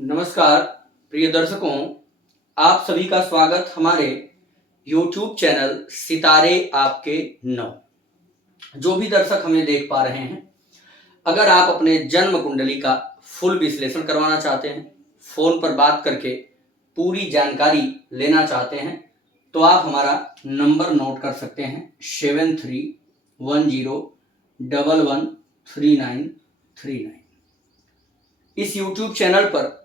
नमस्कार प्रिय दर्शकों, आप सभी का स्वागत हमारे YouTube चैनल सितारे आपके नौ। जो भी दर्शक हमें देख पा रहे हैं, अगर आप अपने जन्म कुंडली का फुल विश्लेषण करवाना चाहते हैं, फोन पर बात करके पूरी जानकारी लेना चाहते हैं, तो आप हमारा नंबर नोट कर सकते हैं 7310113939। इस YouTube चैनल पर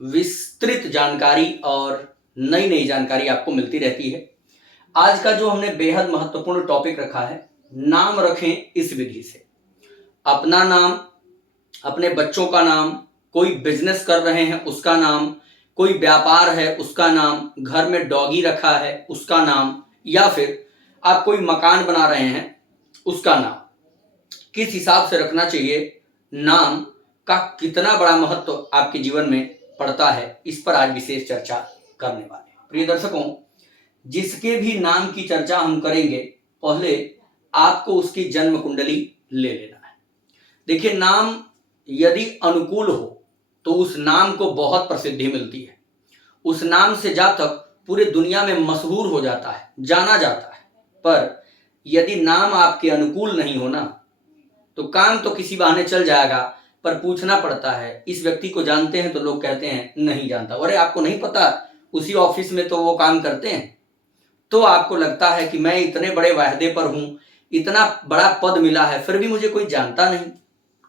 विस्तृत जानकारी और नई नई जानकारी आपको मिलती रहती है। आज का जो हमने बेहद महत्वपूर्ण टॉपिक रखा है, नाम रखें इस विधि से। अपना नाम, अपने बच्चों का नाम, कोई बिजनेस कर रहे हैं उसका नाम, कोई व्यापार है उसका नाम, घर में डॉगी रखा है उसका नाम, या फिर आप कोई मकान बना रहे हैं उसका नाम। किस हिसाब से रखना चाहिए, नाम का कितना बड़ा महत्व आपके जीवन में पड़ता है, इस पर आज विशेष चर्चा करने वाले हैं। प्रिय दर्शकों, जिसके भी नाम की चर्चा हम करेंगे, पहले आपको उसकी जन्म कुंडली ले लेना है। देखिए, नाम यदि अनुकूल हो तो उस नाम को बहुत प्रसिद्धि मिलती है। उस नाम से जातक पूरे दुनिया में मशहूर हो जाता है, जाना जाता है। पर यदि नाम आपके अनुकूल नहीं होना तो काम तो किसी बहाने चल जाएगा, पर पूछना पड़ता है इस व्यक्ति को जानते हैं, तो लोग कहते हैं नहीं जानता। अरे आपको नहीं पता, उसी ऑफिस में तो वो काम करते हैं। तो आपको लगता है कि मैं इतने बड़े वायदे पर हूं, इतना बड़ा पद मिला है, फिर भी मुझे कोई जानता नहीं।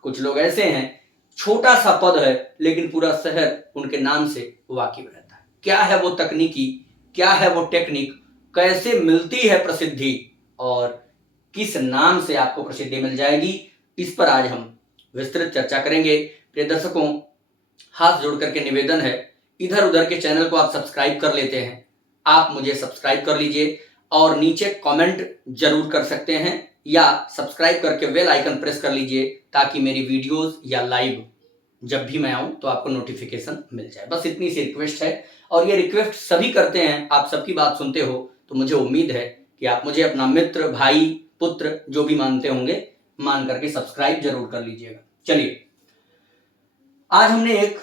कुछ लोग ऐसे हैं, छोटा सा पद है लेकिन पूरा शहर उनके नाम से वाकिफ रहता है। क्या है वो तकनीकी, क्या है वो टेक्निक, कैसे मिलती है प्रसिद्धि और किस नाम से आपको प्रसिद्धि मिल जाएगी, इस पर आज हम विस्तृत चर्चा करेंगे। प्रिय दर्शकों, हाथ जोड़ करके निवेदन है, इधर उधर के चैनल को आप सब्सक्राइब कर लेते हैं, आप मुझे सब्सक्राइब कर लीजिए और नीचे कमेंट जरूर कर सकते हैं, या सब्सक्राइब करके बेल आइकन प्रेस कर लीजिए ताकि मेरी वीडियोस या लाइव जब भी मैं आऊं तो आपको नोटिफिकेशन मिल जाए। बस इतनी सी रिक्वेस्ट है, और ये रिक्वेस्ट सभी करते हैं। आप सबकी बात सुनते हो तो मुझे उम्मीद है कि आप मुझे अपना मित्र, भाई, पुत्र जो भी मानते होंगे, मान करके सब्सक्राइब जरूर कर लीजिएगा। चलिए, आज हमने एक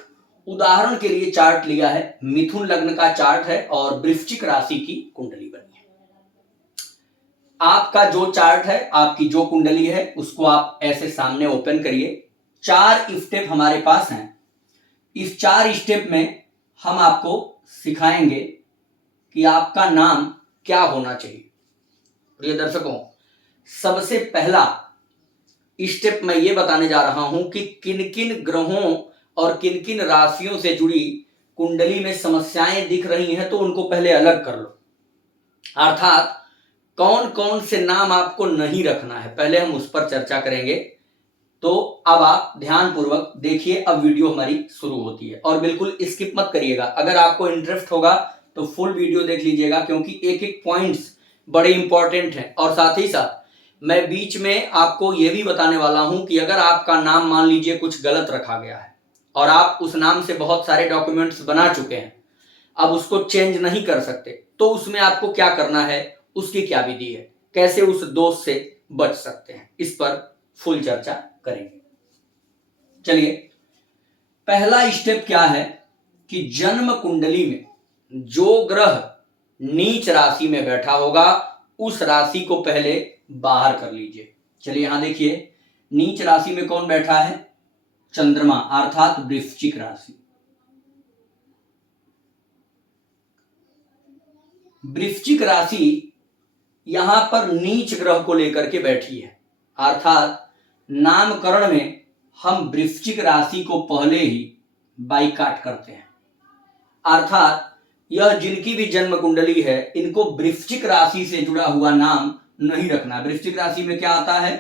उदाहरण के लिए चार्ट लिया है। मिथुन लग्न का चार्ट है और वृश्चिक राशि की कुंडली बनी है। आपका जो चार्ट है, आपकी जो कुंडली है, उसको आप ऐसे सामने ओपन करिए। 4 स्टेप हमारे पास हैं। इस 4 स्टेप में हम आपको सिखाएंगे कि आपका नाम क्या होना चाहिए। प्रिय दर्शकों, सबसे पहला स्टेप मैं ये बताने जा रहा हूं कि किन किन ग्रहों और किन किन राशियों से जुड़ी कुंडली में समस्याएं दिख रही हैं, तो उनको पहले अलग कर लो। अर्थात कौन कौन से नाम आपको नहीं रखना है, पहले हम उस पर चर्चा करेंगे। तो अब आप ध्यान पूर्वक देखिए, अब वीडियो हमारी शुरू होती है, और बिल्कुल स्किप मत करिएगा। अगर आपको इंटरेस्ट होगा तो फुल वीडियो देख लीजिएगा, क्योंकि एक एक पॉइंट्स बड़े इंपॉर्टेंट हैं। और साथ ही साथ मैं बीच में आपको यह भी बताने वाला हूं कि अगर आपका नाम मान लीजिए कुछ गलत रखा गया है और आप उस नाम से बहुत सारे डॉक्यूमेंट्स बना चुके हैं, अब उसको चेंज नहीं कर सकते, तो उसमें आपको क्या करना है, उसकी क्या विधि है, कैसे उस दोष से बच सकते हैं, इस पर फुल चर्चा करेंगे। चलिए, पहला स्टेप क्या है कि जन्म कुंडली में जो ग्रह नीच राशि में बैठा होगा, उस राशि को पहले बाहर कर लीजिए। चलिए, यहां देखिए, नीच राशि में कौन बैठा है, चंद्रमा, अर्थात वृश्चिक राशि। वृश्चिक राशि यहां पर नीच ग्रह को लेकर के बैठी है, अर्थात नामकरण में हम वृश्चिक राशि को पहले ही बाइकाट करते हैं। अर्थात यह जिनकी भी जन्म कुंडली है, इनको वृश्चिक राशि से जुड़ा हुआ नाम नहीं रखना। वृश्चिक राशि में क्या आता है,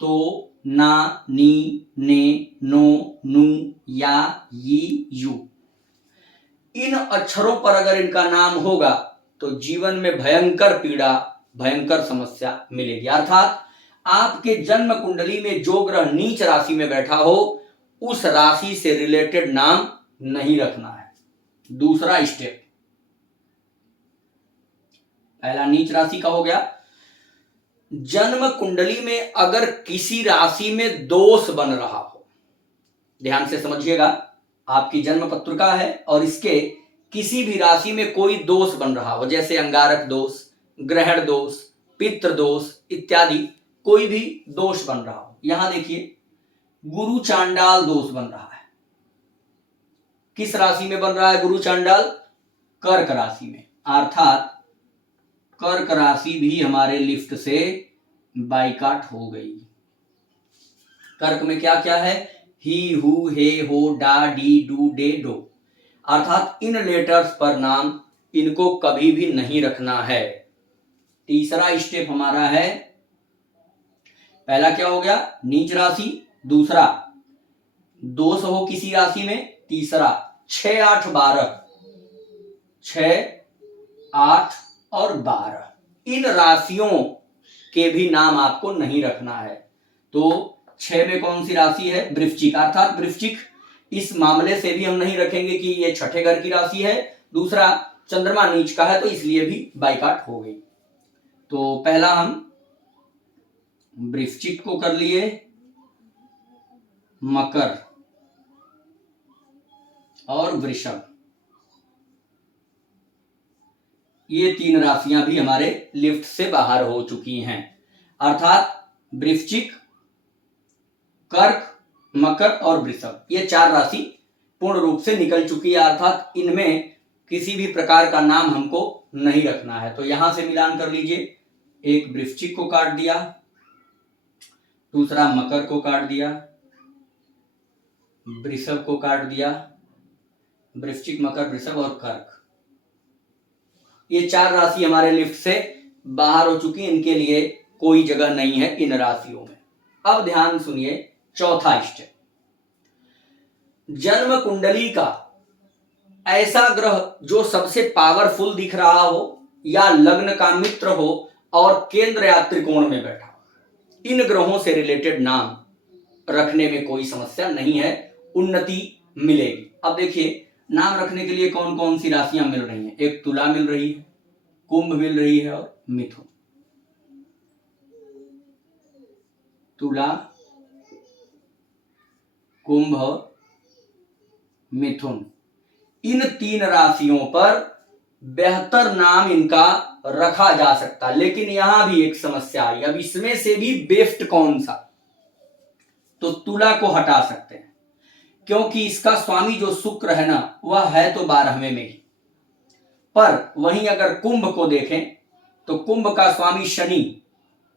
तो, ना, नी, ने, नो, नु, या, यी, यू। इन अक्षरों पर अगर इनका नाम होगा तो जीवन में भयंकर पीड़ा, भयंकर समस्या मिलेगी। अर्थात आपके जन्म कुंडली में जो ग्रह नीच राशि में बैठा हो, उस राशि से रिलेटेड नाम नहीं रखना है। दूसरा स्टेप, पहला नीच राशि का हो गया। जन्म कुंडली में अगर किसी राशि में दोष बन रहा हो, ध्यान से समझिएगा, आपकी जन्म पत्रिका है और इसके किसी भी राशि में कोई दोष बन रहा हो, जैसे अंगारक दोष, ग्रहण दोष, पितृ दोष इत्यादि कोई भी दोष बन रहा हो। यहां देखिए गुरु चांडाल दोष बन रहा है। किस राशि में बन रहा है गुरु चांडाल? कर्क राशि में, अर्थात कर्क राशि भी हमारे लिफ्ट से बाइकाट हो गई। कर्क में क्या क्या है? ही, हु, हे, हो, डा, डी, डू, डे, डो, अर्थात इन लेटर्स पर नाम इनको कभी भी नहीं रखना है। तीसरा स्टेप हमारा है, पहला क्या हो गया? नीच राशि, दूसरा दोष हो किसी राशि में, तीसरा 6, 8, 12, 6, 8 और 12 इन राशियों के भी नाम आपको नहीं रखना है। तो 6 में कौन सी राशि है? वृश्चिक, अर्थात वृश्चिक इस मामले से भी हम नहीं रखेंगे कि ये छठे घर की राशि है। दूसरा चंद्रमा नीच का है तो इसलिए भी बाइकाट हो गई। तो पहला हम वृश्चिक को कर लिए, मकर और वृषभ, ये 3 राशियां भी हमारे लिफ्ट से बाहर हो चुकी हैं। अर्थात वृश्चिक, कर्क, मकर और वृषभ, ये 4 राशि पूर्ण रूप से निकल चुकी है। अर्थात इनमें किसी भी प्रकार का नाम हमको नहीं रखना है। तो यहां से मिलान कर लीजिए, एक वृश्चिक को काट दिया, दूसरा मकर को काट दिया, वृषभ को काट दिया, वृश्चिक, मकर, वृषभ और कर्क, ये 4 राशि हमारे लिफ्ट से बाहर हो चुकी, इनके लिए कोई जगह नहीं है इन राशियों में। अब ध्यान सुनिए, चौथा स्टेप, जन्म कुंडली का ऐसा ग्रह जो सबसे पावरफुल दिख रहा हो या लग्न का मित्र हो और केंद्र या त्रिकोण में बैठा हो, इन ग्रहों से रिलेटेड नाम रखने में कोई समस्या नहीं है, उन्नति मिलेगी। अब देखिए नाम रखने के लिए कौन कौन सी राशियां मिल रही हैं? एक तुला मिल रही है, कुंभ मिल रही है और मिथुन। तुला, कुंभ और मिथुन, इन 3 राशियों पर बेहतर नाम इनका रखा जा सकता है। लेकिन यहां भी एक समस्या आई। अब इसमें से भी बेस्ट कौन सा? तो तुला को हटा सकते हैं, क्योंकि इसका स्वामी जो शुक्र है ना, वह है तो 12वें में ही। पर वहीं अगर कुंभ को देखें तो कुंभ का स्वामी शनि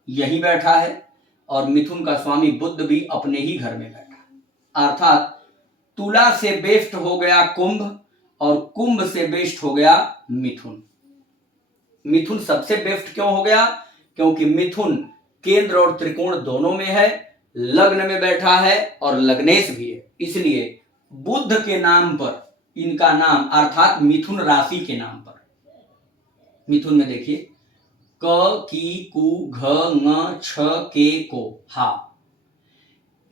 यही बैठा है और मिथुन का स्वामी बुध भी अपने ही घर में बैठा है। अर्थात तुला से बेस्ट हो गया कुंभ और कुंभ से बेस्ट हो गया मिथुन। मिथुन सबसे बेस्ट क्यों हो गया? क्योंकि मिथुन केंद्र और त्रिकोण दोनों में है, लग्न में बैठा है और लग्नेश भी है, इसलिए बुध के नाम पर इनका नाम, अर्थात मिथुन राशि के नाम पर, मिथुन में देखिए क, की, कु, घ, ङ, छ, के, को, हा,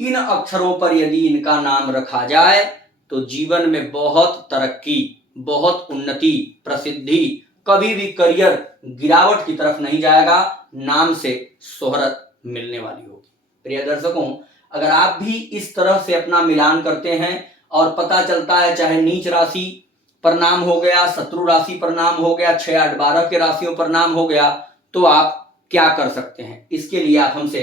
इन अक्षरों पर यदि इनका नाम रखा जाए तो जीवन में बहुत तरक्की, बहुत उन्नति, प्रसिद्धि, कभी भी करियर गिरावट की तरफ नहीं जाएगा, नाम से शोहरत मिलने वाली होगी। प्रिय दर्शकों, अगर आप भी इस तरह से अपना मिलान करते हैं और पता चलता है चाहे नीच राशि पर नाम हो गया, शत्रु राशि पर नाम हो गया, 6, 8, 12 के राशियों पर नाम हो गया, तो आप क्या कर सकते हैं? इसके लिए आप हमसे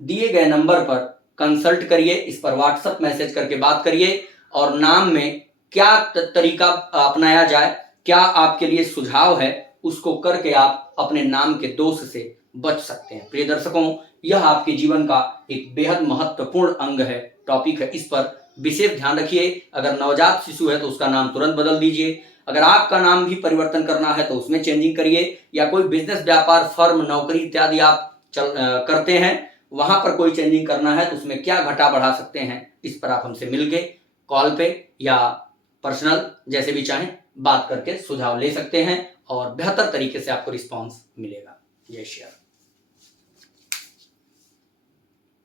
दिए गए नंबर पर कंसल्ट करिए, इस पर व्हाट्सएप मैसेज करके बात करिए और नाम में क्या तरीका अपनाया जाए, क्या आपके लिए सुझाव है, उसको करके आप अपने नाम के दोष से बच सकते हैं। प्रिय दर्शकों, यह आपके जीवन का एक बेहद महत्वपूर्ण अंग है, टॉपिक है, इस पर विशेष ध्यान रखिए। अगर नवजात शिशु है तो उसका नाम तुरंत बदल दीजिए। अगर आपका नाम भी परिवर्तन करना है तो उसमें चेंजिंग करिए, या कोई बिजनेस, व्यापार, फर्म, नौकरी इत्यादि आप करते हैं, वहां पर कोई चेंजिंग करना है तो उसमें क्या घटा बढ़ा सकते हैं, इस पर आप हमसे मिलके कॉल पे या पर्सनल जैसे भी चाहें बात करके सुझाव ले सकते हैं और बेहतर तरीके से आपको रिस्पॉन्स मिलेगा। जय श्री राम।